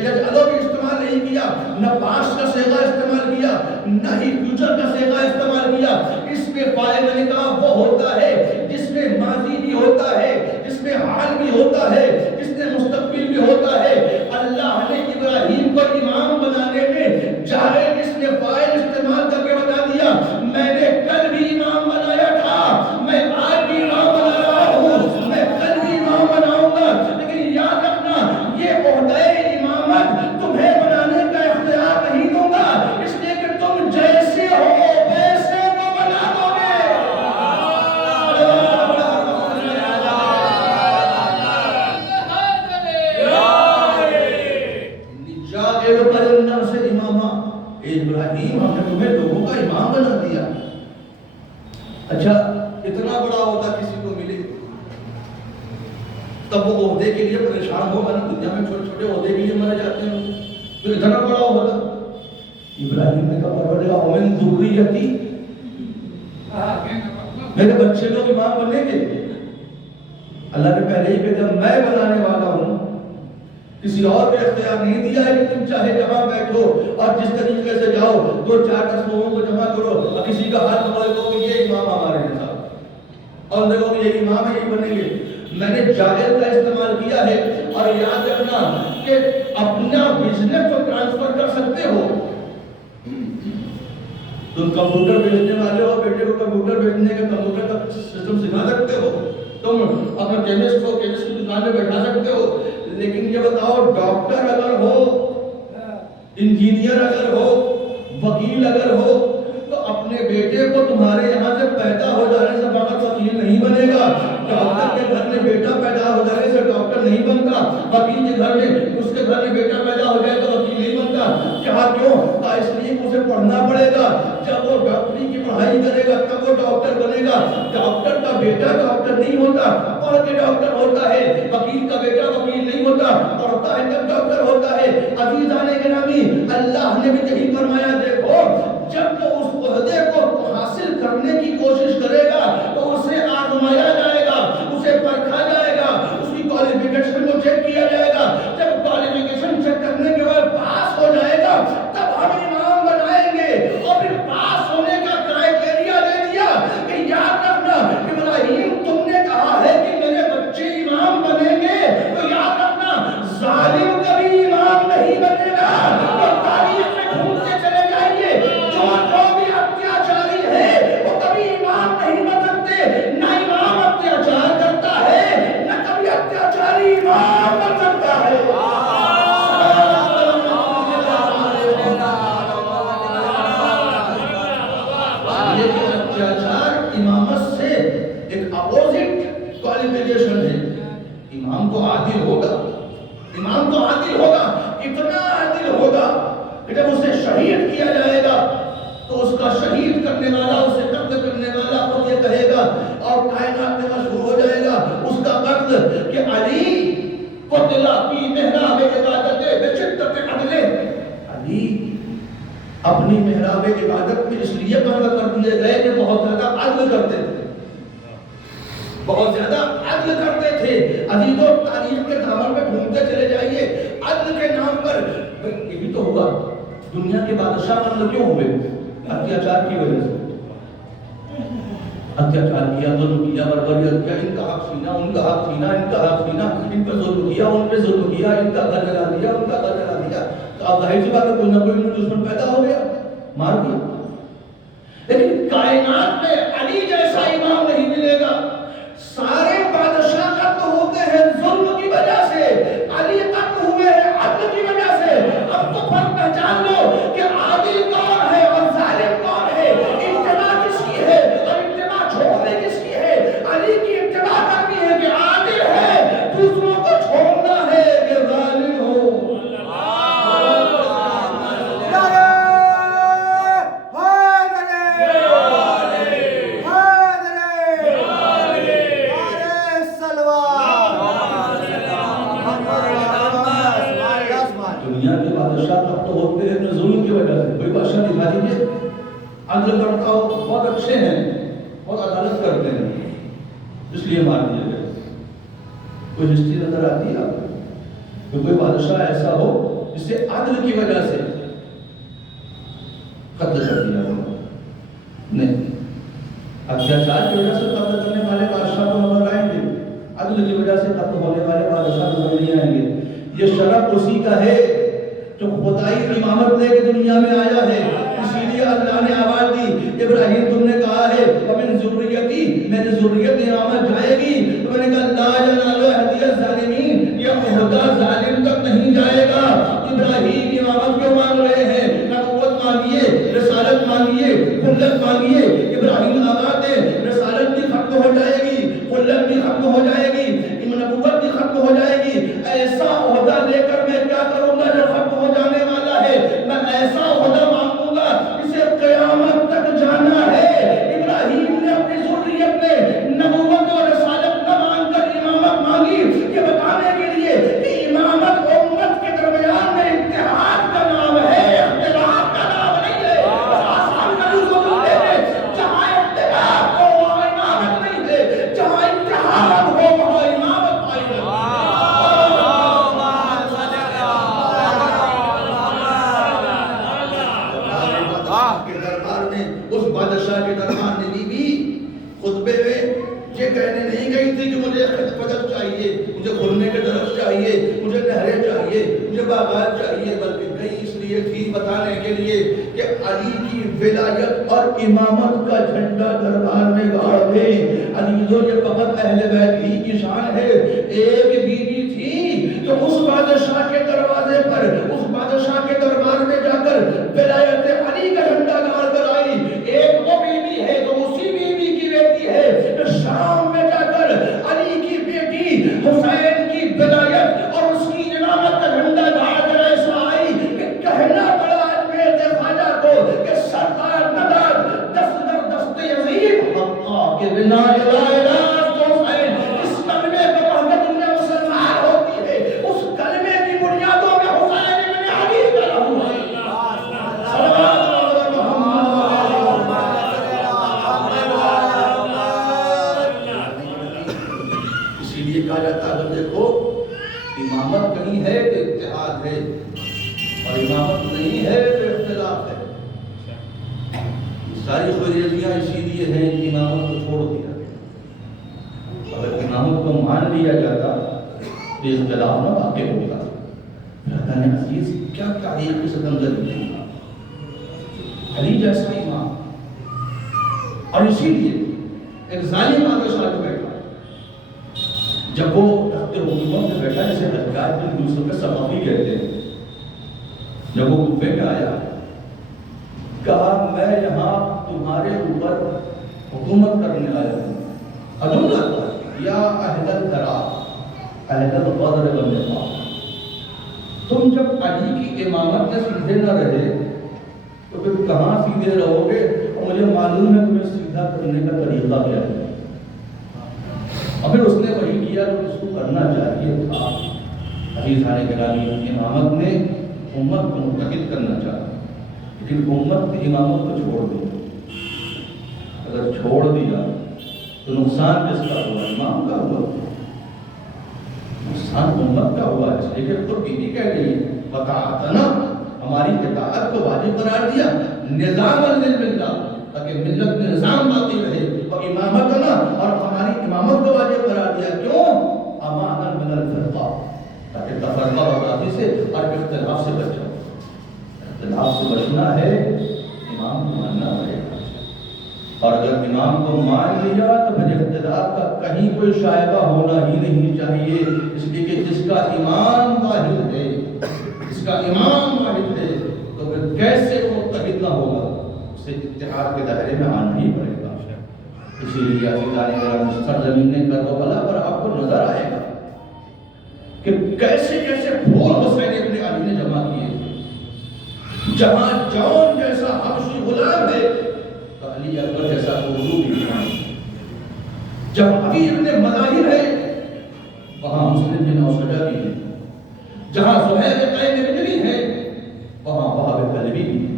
جعلو بھی استعمال نہیں کیا, نہ پاسٹ کا صیغہ استعمال کیا, نہ ہی فیوچر کا صیغہ استعمال کیا. اس میں فاعل میں نے کہا وہ ہوتا ہے جس میں ماضی بھی ہوتا ہے, جس میں حال بھی ہوتا ہے, جس میں مستقبل بھی ہوتا ہے. اللہ نے ابراہیم کو امام بنانے میں جاہل اس نے فاعل استعمال کر کے بتا دیا, میں نے کل بھی امام بنایا تھا, میں آج بھی امام بنا رہا ہوں, میں کل بھی امام بناؤں گا. لیکن یاد رکھنا یہ عہدہ امامت تمہیں بنانے کا اختیار نہیں دوں گا, اس لیے کہ تم جیسے ہو ویسے کو بنا دو گے. ابراہیم ہم نے تمہیں لوگوں کا امام بنا دیا. اچھا اتنا بڑا عہدہ کسی کو ملے تب وہ عہدے کے لیے پریشان ہوگا نا. دنیا میں چھوٹے چھوٹے عہدے کے لیے مرے جاتے ہیں, تو اتنا بڑا عہدہ ابراہیم نے کہا پروردگار ومن ذریتی, میرے بچے لوگ امام بنیں گے. اللہ نے پہلے ہی کہا میں بنانے والا ہوں، کسی اور کو اختیار نہیں دیا ہے کہ تم چاہے جہاں بیٹھو اور جس طریقے سے جاؤ، 2-4 لوگوں کو جمع کرو اور کسی کا ہاتھ پکڑو کو کہ یہ امام ہمارے ہیں صاحب، اور دیکھو کہ یہ امام ہے، یہ بنیں گے۔ میں نے جاہل کا استعمال کیا ہے، اور یاد رکھنا کہ اپنا بزنس تو ٹرانسفر کر سکتے ہو۔ تم کمپیوٹر بیچنے والے ہو، بیٹے کو کمپیوٹر بیچنے کا کمپیوٹر کا سسٹم سکھا سکتے ہو، تم اپنا کیمسٹ ہو، کیمسٹ کی دکان میں بیٹھا سکتے ہو، لیکن یہ بتاؤ ڈاکٹر اگر ہو، انجینئر اگر ہو، وکیل اگر ہو، تو اپنے بیٹے کو تمہارے یہاں سے پیدا ہو جانے سے فقط وکیل نہیں بنے گا۔ ڈاکٹر کے گھر میں بیٹا پیدا ہو جانے سے ڈاکٹر نہیں بنتا، وکیل کے گھر میں اس کے گھر میں بیٹا پیدا ہو جائے تو وکیل نہیں بنتا۔ کیا کیوں؟ اس لیے اسے پڑھنا پڑے گا، جب وہ ڈاکٹری کی پڑھائی کرے گا تب وہ ڈاکٹر بنے گا۔ ڈاکٹر کا بیٹا ڈاکٹر نہیں ہوتا، پڑھ کے ڈاکٹر ہوتا ہے۔ وکیل کا بیٹا وکیل نہیں ہوتا، پڑھتا ہے تب ڈاکٹر ہوتا ہے۔ عزیزان گرامی، اللہ نے بھی یہی فرمایا، دیکھو جب وہ اس عہدے کو حاصل کرنے کی کوشش کرے گا تو اسے آزمایا جائے گا، اسے پرکھا جائے گا، اس کی کوالیفیکیشن کو چیک کیا جائے گا۔ جب کوالیفیکیشن چیک کرنے کے بعد پاس ہو جائے گا تب ہم امام بنائیں گے۔ اور پھر پاس ہونے کا کرائیٹیریا دے دیا کہ یاد رکھنا ابراہیم تم نے کہا ہے کہ میرے بچے امام بنیں گے، تو یاد رکھنا ظالم کبھی امام نہیں بنے گا۔ اور تاریخ میں ڈھونڈتے چلے جائیے، جو بھی اتیاچاری ہے وہ کبھی امام نہیں بن سکتے۔ نہ امام اتیاچار کرتا ہے، نہ کبھی اتیاچاری امام بن سکتا ہے۔ یہ اتیاچار امامت سے ایک اپوزٹ کوالیفیکیشن ہے۔ امام تو عادل ہوگا، امام تو عادل ہوگا، اتنا عادل ہوگا کہ جب اسے شہید کیا جائے گا تو اس کا شہید کرنے والا، اسے قتل کرنے والا خود یہ کہے گا اور کائنات میں مشہور ہو جائے گا اس کا قتل کہ علی قتل فی محراب عبادت بشدت عدل۔ علی اپنی محراب عبادت میں اس لیے قتل کر دیے گئے کہ بہت زیادہ عدل کرتے تھے، بہت زیادہ عدل کرتے تھے۔ عزیزوں تاریخ کے دامن میں ڈھونڈتے چلے جائیے، عدل کے نام پر یہ بھی تو ہوا۔ دنیا کے بادشاہ مطلب کیوں ہوئے؟ اتیاچار کی وجہ سے۔ اتیاچار کیا، ظلم کیا، بربریت کیا، ان کا حق چھینا، ان کا حق چھینا، ان کا حق چھینا، ان پہ ظلم کیا، ان پہ ظلم کیا، ان کا گھر جلا دیا، ان کا گھر جلا دیا۔ تو اب ظاہر سی بات ہے کوئی نہ کوئی دشمن پیدا ہو گیا، مار دیا۔ لیکن کائنات میں علی جیسا امام نہیں ملے گا۔ سارے بادشاہ قتل ہوتے ہیں ظلم کی وجہ سے، علی قتل ہوئے ہیں عدل کی وجہ سے۔ اب تو فرق پہچان لو کہ عادل کون ہے اور ظالم کون ہے، اتباع کس کی ہے اور اتباع چھوڑنے کس کی ہے۔ علی کی اتباع کرنی ہے کہ عادل ہے، دوسروں کو چھوڑنا ہے کہ ظالم ہو۔ دنیا کے بادشاہ اب تو ہوتے ہیں ظلم کی وجہ سے۔ کوئی بادشاہ دکھا دیجیے عدل کرتا ہو، بہت اچھے ہیں، بہت عدالت کرتے ہیں، اس لیے مار دیے گئے۔ کوئی ہسٹری نظر آتی ہے آپ کو کہ کوئی بادشاہ ایسا ہو جسے عدل کی وجہ سے قتل کر دیا ہو؟ نہیں، اتیاچار کی وجہ سے قتل کرنے والے بادشاہ تو نظر آئیں گے، عدل کی وجہ سے قتل ہونے والے بادشاہ نظر نہیں آئیں گے۔ یہ شرف اسی کا ہے جو خدائی امامت لے کے دنیا میں آیا ہے۔ اسی لیے اللہ نے آواز دی، ابراہیم تم نے کہا ہے ومن ذریتی، میری ذریت امامت جائے گی، تو میں نے کہا لا ینال عہد الظالمین، یہ عہدہ ظالم تک نہیں جائے گا۔ ابراہیم امامت کیوں مانگ رہے ہیں؟ نبوت مانگیے، رسالت مانگیے، خلت مانگیے۔ ابراہیم آباد ہے، رسالت بھی ختم ہو جائے گی، خلت بھی ختم ہو جائے گی، نبوت بھی ختم ہو جائے گی۔ ایسا عہدہ لے کر میں کیا کروں گا جو ختم ہو جانے والا ہے؟ میں ایسا عہدہ مانگوں گا جسے قیامت تک جانا ہے۔ ابراہیم نے اپنی ذریت میں نبوت اور رسالت نہ مانگ کر امامت مانگی، یہ بتانے کے لیے کہ امامت امت کے درمیان میں اتحاد کا نام ہے، اختلاف کا نام نہیں ہے۔ آسان کا لفظ ہے، جہاں اختلاف ہو وہاں امامت نہیں ہے، جہاں اتحاد ہو وہاں بادشاہ کے دربار میں، اس بادشاہ کے دربار میں بھی خطبے میں یہ کہنے نہیں گئی تھی کہ مجھے خدمت چاہیے، مجھے کھلنے کے درخت چاہیے، مجھے نہریں چاہیے، مجھے باغات چاہیے، بلکہ گئی اس لیے تھی بتانے کے لیے کہ علی کی ولایت اور امامت کا جھنڈا دربار میں گاڑ دے۔ علیزو یہ فقط اہل بیت ہی کی شان ہے۔ ایک بیوی تھی تو اس بادشاہ کے دروازے پر، اس بادشاہ کے دربار میں جا کر ولایت علی کا جھنڈا گاڑ کر آئی۔ ایک وہ بیوی ہے تو اسی بیوی کی بیٹی ہے، شام میں جا کر علی کی بیٹی حسین کی ولایت اور اس کی امامت کا جھنڈا گاڑ کر ایسا آئی کہ کہنا پڑا اجمیر خواجہ کو کہ سرکار نداد دست در دست یزید حقا کے بنا لا الہ تو حسین، اس کلمے کو پڑھ کے دنیا مسلمان ہوتی ہے، اس کلمے کی بنیادوں میں حسین ابن علی کا لہو ہے۔ اسی لیے کہا جاتا ہے دیکھو امامت کہیں ہے تو اتحاد ہے، اور امامت نہیں ہے تو اختلاف ہے۔ ساری خریدیاں اسی لیے ہیں کہ امامت کو چھوڑ دیا۔ اگر امامت کو مان لیا جاتا تو اختلاف نہ واقع ہوتا۔ اللہ نے عزیز کیا تاریخ کی ستم ضرور دی، علی جیسا امام، اور اسی لیے ایک ظالم بادشاہ جو بیٹھا جب وہ تخت حکومت میں بیٹھا، جسے حجاج بن یوسف الثقفی کہتے ہیں، جب وہ کوفے میں آیا کہا میں یہاں تمہارے اوپر حکومت کرنے آیا ہوں، ادھر یا اہل الثرا اہل القدر والنفاق، تم جب علی کی امامت میں سیدھے نہ رہے تو پھر کہاں سیدھے رہو گے؟ اور مجھے معلوم ہے تمہیں سیدھا کرنے کا طریقہ کیا ہے۔ اور پھر اس نے وہی کیا جو اس کو کرنا چاہیے تھا۔ عزیزان گرامی، امامت نے امت کو متحد کرنا چاہا، لیکن امت نے امامت کو چھوڑ دیا۔ اگر چھوڑ دیا تو نقصان کس کا ہوا؟ امام کا ہوا، نقصان امت کا ہوا۔ اس لیے کہ خود بیوی کہہ رہی ہے وطاعتنا، ہماری اطاعت کو واجب قرار دیا، نظام للملت، تاکہ ملت میں نظام باقی رہے، اور امامتنا، اور ہماری امامت کو واجب قرار دیا۔ کیوں؟ امانا من الفرقہ، تاکہ تفرقہ برابری سے اور اختلاف سے بچ جاؤ۔ اختلاف سے بچنا ہے، امام کو ماننا پڑے گا، اور اگر امام کو مان لیا تو پھر اختلاف کا کہیں کوئی شائبہ ہونا ہی نہیں چاہیے۔ اس لیے کہ جس کا امام واحد ہے، جس کا امام واحد ہے، تو پھر کیسے وہ متحد نہ ہوگا؟ اسے اتحاد کے دائرے میں آنا ہی پڑے گا۔ اسی لیے عزیزان سرزمین کربلا پر آپ کو نظر آئے گا کہ کیسے کیسے پھول حسین ابن علی نے جمع کیے تھے۔ جہاں جون جیسا حبشی غلام ہے تو علی اکبر جیسا اردو بھی ہے۔ جہاں عقیل ابن مظاہر ہے وہاں مسلم بن اوسجہ بھی ہے۔ جہاں زہیر قیم رجلی ہے وہاں وہاب کلبی بھی ہے۔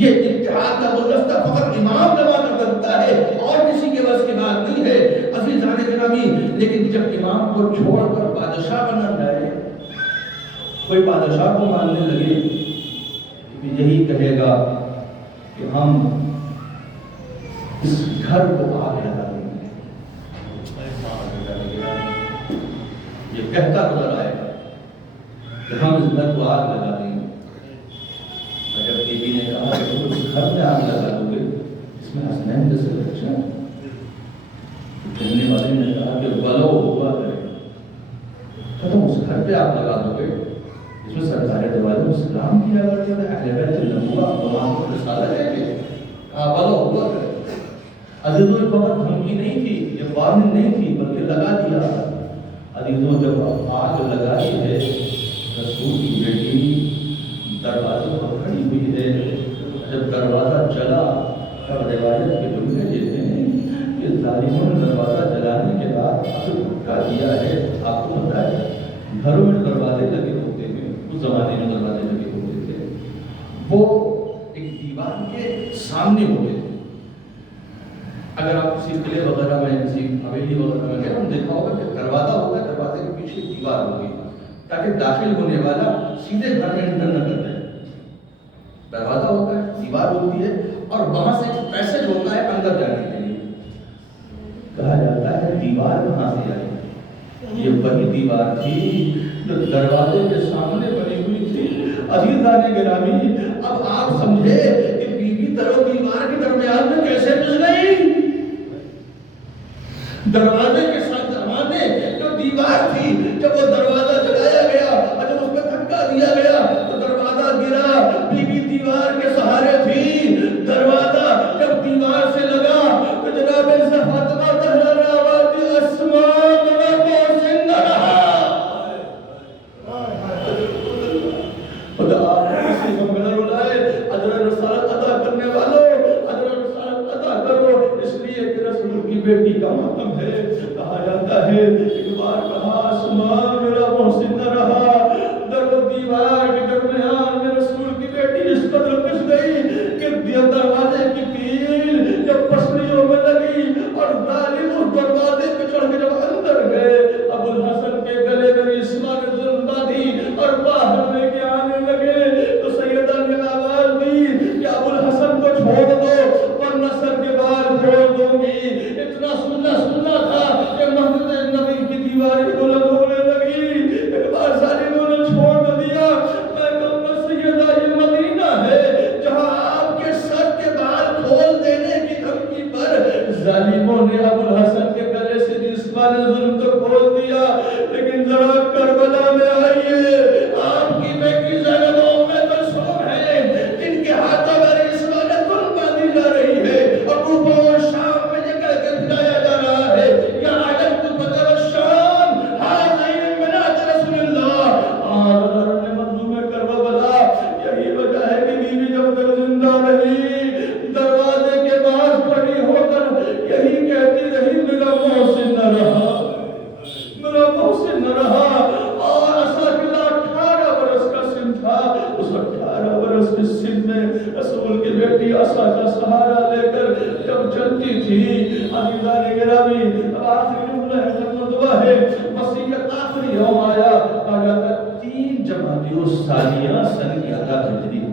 یہ اتحاد کا گلدستہ فقط امام جمع کر سکتا ہے، اور کسی کے بس کی بات نہیں ہے عزیزان گرامی۔ لیکن جب امام کو چھوڑ کر بادشاہ بنا جائے، کوئی بادشاہ کو ماننے لگے، یہی کہے گا کہ ہم اس گھر کو آگ لگا دیں گے، یہ کہتا گزر آئے گا کہ ہم اس گھر کو آگ لگا دیں گے۔ جب بیوی نے کہا کہ تم اس گھر میں آگ لگا دو گے، اس میں حسنین جیسے بچہ، کہنے والے نے کہا کہ بلو ہوا کرے، تو تم اس گھر پہ آگ لگا دو گے جس میں سرکار دو عالم اسلام کیا کرتے تھے، اہل بیت النبوہ تمام کو رسالت ہے کہ کہا بلو ہوا کرے۔ عزیزوں یہ فقط دھمکی نہیں تھی، یہ وارننگ نہیں تھی، بلکہ لگا دیا۔ عزیزوں جب آگ لگائی ہے، رسول کی بیٹی دروازے پر کھڑی ہوئی ہے، جب دروازہ چلا تب روایت کے جملے یہ ہیں کہ ظالموں نے دروازہ جلانے کے بعد اصل دھکا دیا ہے۔ آپ کو پتہ ہے گھروں میں دروازے لگے ہوتے ہیں، اس زمانے میں دروازے لگے ہوتے تھے، وہ ایک دیوار کے سامنے ہوتے تھے۔ اگر آپ کسی قلعے وغیرہ میں، کسی حویلی وغیرہ میں گئے، ہم دیکھا ہوگا کہ دروازہ ہوگا، دروازے کے پیچھے دیوار ہوگی تاکہ داخل ہونے والا سیدھے گھر میں انٹر نہ کر جائے۔ دروازہ ہوتا ہے، دیوار ہوتی ہے اور وہاں سے ایک پیسج ہوتا ہے اندر جانے کے لیے. کہا جاتا ہے دیوار کہاں سے آئی؟ یہ وہی دیوار تھی جو دروازے کے سامنے بنی ہوئی تھی. عزیزان گرامی، اب آپ سمجھے کہ بی بی در و دیوار کے درمیان میں کیسے گھس گئی؟ دروازے کے ساتھ دروازے جو دیوار تھی، جب وہ دروازہ چلایا گیا اور جب اس پہ دھکا دیا گیا تو دروازہ گرا. بی بی دیوار کے سہارے تھی. دروازہ جب دیوار سے لگا تو جناب فاطمہ زہرا نے آواز دی، اسماء میرا محسن نہ رہا. خدا آپ کسی کو ملر اڑائے. اجر رسالت ادا کرنے والوں، اجر رسالت ادا کرو، اس لیے کہ رسول کی بیٹی کا ماتم ہے. کہا جاتا ہے ایک بار کہا اسماء میرا محسن نہ رہا. در و دیوار کے درمیان میں رسول کی بیٹی اس قدر پس گئی کہ دروازے کی کیل جب پسلیوں میں لگی اور ظالم اس دروازے پہ چڑھ کے جب اندر گئے، ابو الحسن کے گلے میں اسماء نے ظلم باندھی اور باہر لے کے آنے لگے تو سیدہ نے آواز دی کہ ابو الحسن کو چھوڑ دو ورنہ سر کے بال پھوڑ دوں گی. اتنا سننا تھا کہ مسجد نبی کی دیواریں بلند ہونے لگی. ایک بار ظالموں نے چھوڑ دیا. میں کہوں گا سیدہ یہ مدینہ ہے جہاں آپ کے سر کے بال کھول دینے کی دھمکی پر ظالموں نے ابو الحسن کے گلے سے اسماء نے ظلم تو کھول دیا. لیکن ذرا کربلا میں آئیے، آپ کی بیٹی زینب ام کلثوم ہے جن کے ہاتھوں میں اسماء نے ظلم باندھی جا رہی ہے اور کوفہ اور شام میں یہ کہہ کے بھجایا جا رہا ہے یا عجب الفتح والشام حاضرین بنات رسول اللہ. اور نے مظلوم کربلا یہی وجہ ہے کہ بیوی جب تک زندہ رہی دروازے کے پاس کھڑی ہو کر یہی کہتی رہی میرا محسن نہ رہا، میرا محسن نہ رہا. اور اساکلہ 18 برس کا سن تھا. اس 18 برس کے سن میں رسول کی بیٹی عصا کا سہارا لے کر جب چلتی تھی. عزیزان گرامی، آخری جملہ ہے ختم دعا ہے. وصیت آخری یوم آیا. کہا جاتا ہے 3 جمادی الثانیہ سن 11 ہجری.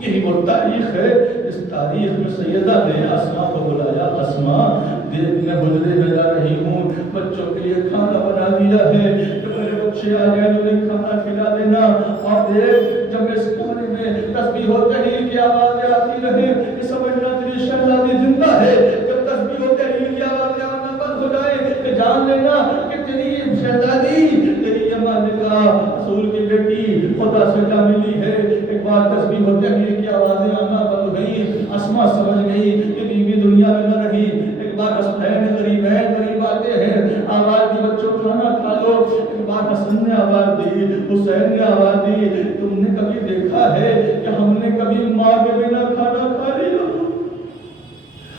یہی وہ تاریخ ہے. اس تاریخ میں سیدہ نے اسماء کو بلایا. اسماء دیکھ میں حجرے میں جا رہی ہوں، بچوں کے لیے کھانا بنا دیا ہے، جب میرے بچے آ گئے انہیں کھانا کھلا دینا. اور دیکھ جب اس کھانے میں تسبیح و تحلیل کی آوازیں آتی رہیں یہ سمجھنا تیری شہزادی زندہ ہے. جب تسبیح و تحلیل کی آوازیں آنا بند ہو جائے کہ جان لینا کہ تیری شہزادی، تیری یہ مالکہ رسول کی بیٹی خدا سے جا ملی ہے. ایک بار تسبیح و تحلیل کی آوازیں آنا بند ہو گئی. اسماء سمجھ گئی کہ بیوی دنیا میں نہ رہی. ایک بار حسنین قریب آتے ہیں، آواز دی بچوں کھانا کھا لو. ایک بار حسن نے آواز دی، حسین نے آواز دی. تم نے کبھی دیکھا ہے کہ ہم نے کبھی ماں کے بنا کھانا کھا لیا؟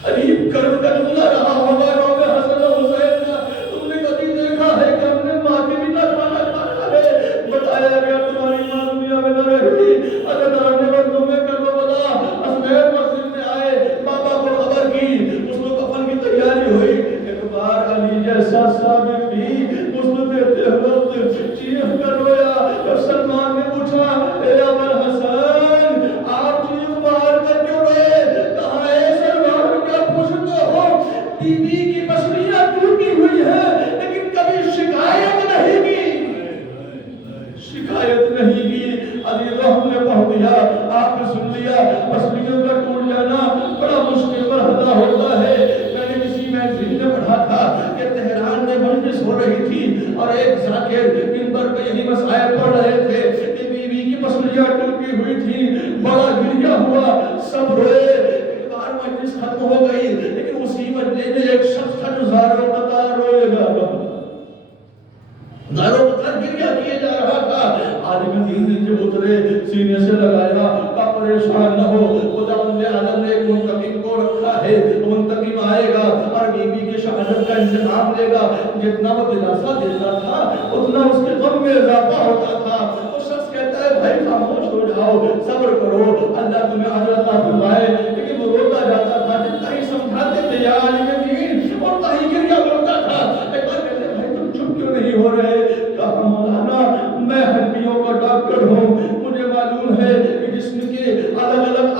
عجیب کرب کا جملہ رہا ہوگا روگ حسن و حسین کا. تم نے کبھی دیکھا ہے کہ ہم نے ماں کے بنا کھانا کھایا ہے؟ بتایا گیا تمہاری ماں دنیا میں نہ رہی. اگر دارنے میں تمہیں کربلا حسنین مسجد میں آئے، بابا کو خبر کی، اس کو کفن کی تیاری ہوئی. ایک بار علی جیسا صابر بھی غسل دیتے وقت چیخ کر رویا. جب سلمان نے پوچھا اے ابو الحسن آپ چیخ مار کر کیوں روئے؟ کہا اے سلمان کیا پوچھتے ہو؟ بی بی کی پسلیاں ٹوٹی ہوئی ہیں لیکن کبھی شکایت نہیں کی، شکایت نہیں کی. عزیزوں ہم نے پڑھ دیا، آپ نے سن لیا. پسلیوں کا ٹوٹ جانا بڑا مشکل مرحلہ ہوتا ہے. میں نے کسی میگزین میں پڑھا تھا کہ تہران میں مجلس ہو رہی تھی اور ایک ذاکر منبر پہ یہی مسائل پڑھ رہے تھے کہ بیوی کی پسلیاں ٹوٹی ہوئی تھی. بڑا گریہ ہوا، سب روئے. ایک بار مجلس ختم ہو گئی لیکن اسی مجلس میں ایک شخص تھا جو زاروں قطار روئے گا، زاروں قطار گریہ کیے جا رہا تھا. عالم دین نیچے اترے، سینے سے لگایا کہ پریشان نہ ہو، خدا عالم نے ایک منتقم کو رکھا ہے. منتقم آئے گا اور بیوی کی شہادت کا انتظام لے گا. جتنا وہ دلاسا دیتا تھا اتنا اس کے غم میں اضافہ ہوتا تھا. وہ شخص کہتا ہے بھائی خاموش ہو جاؤ، صبر کرو، اللہ تمہیں اجر عطا فرمائے. لیکن وہ روتا جاتا تھا. جتنا ہی سمجھاتے تھے یا عالم دین اور تاہی گریہ بولتا تھا. ایک بار کہتے ہیں بھائی تم چپ کیوں نہیں ہو رہے؟ کہا مولانا میں ہڈیوں کا ڈاکٹر ہوں، مجھے معلوم ہے کہ جسم کے الگ الگ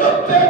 90